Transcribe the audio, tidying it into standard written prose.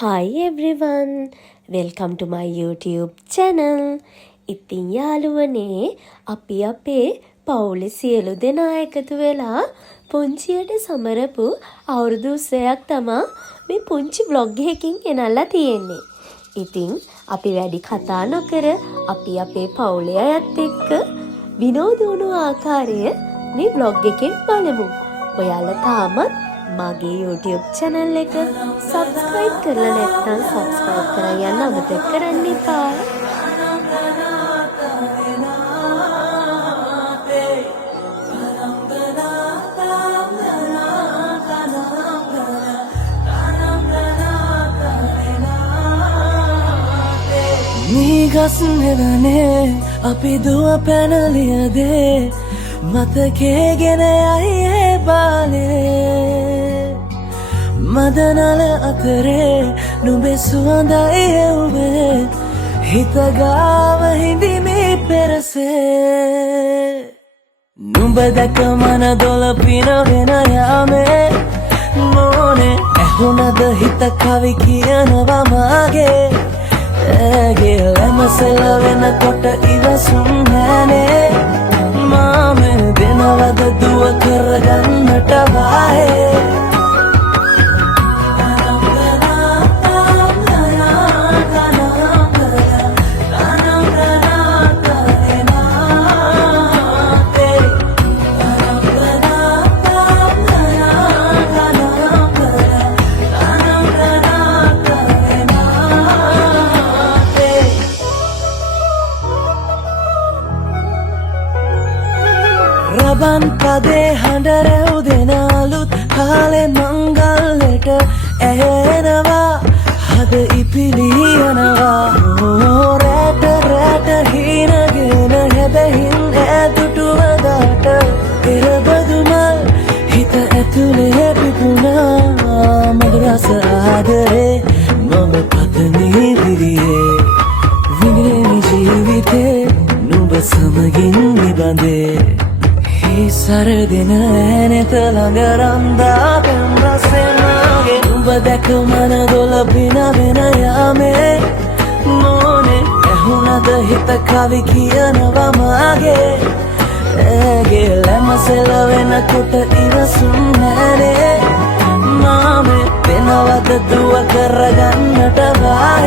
Hi everyone, welcome to my YouTube channel. ඉතින් යාළුවනේ අපි අපේ පවුලේ සියලු දෙනා එකතු වෙලා පුංචියට සමරපු අවුරුදු 20ක් තමයි මේ පුංචි vlog එකකින් ගෙනල්ලා තියෙන්නේ. ඉතින් අපි වැඩි කතා නොකර අපි අපේ පවුලේ අයත් එක්ක විනෝද වුණු ආකාරය මේ vlog එකෙන් බලමු. ඔයාලා තාමත් මගේ YouTube channel එක subscribe කරලා නැත්නම් subscribe කරලා යන්න අමතක කරන්න එපා. නිගස් නෙවනේ අපි දුව පැනලියදේ මතකේ ගෙන යයි බාලේ මදනල අතරේ නුඹේ සුවඳයි එව්වේ හිතගාව හිඳිමි පෙරසේ නුඹ දැක මන දොල පිනගෙන යාමේ මොනේ ඇහුණද හිත කවි කියනවා මාගේ ඇගේ ලැමසෙල වෙනකොට ඉවසුම් නැනේ මාමේ දෙනවද දුව කරගන්නට වායේ රබන් පදේ හඬ රැව් දෙනාලුත් කාලේ මංගල්ලට ඇහෙනවා හද ඉපිලියනවා රැට රැට හිනගෙන හැබැහින් ඇදුටුවදාට පෙරබදුමල් හිත ඇතුලේ පිපුණා මధుරස ආදරේ මම පතමි විරියේ විඳින ජීවිතේ නුඹ සමගින් නිබඳේ සරදින ඇනෙත ළඟ රන්දා පෙම් රසෙනාගේ නුඹ දැක මන දොල පිනවෙන යාමේ මොනේ ඇහුණද හිත කවි කියනවා මාගේ ඇගේ ලැමසෙල වෙනකොට ඉවසුම් නැනේ මාමේ වෙනවද දුව කරගන්නට වා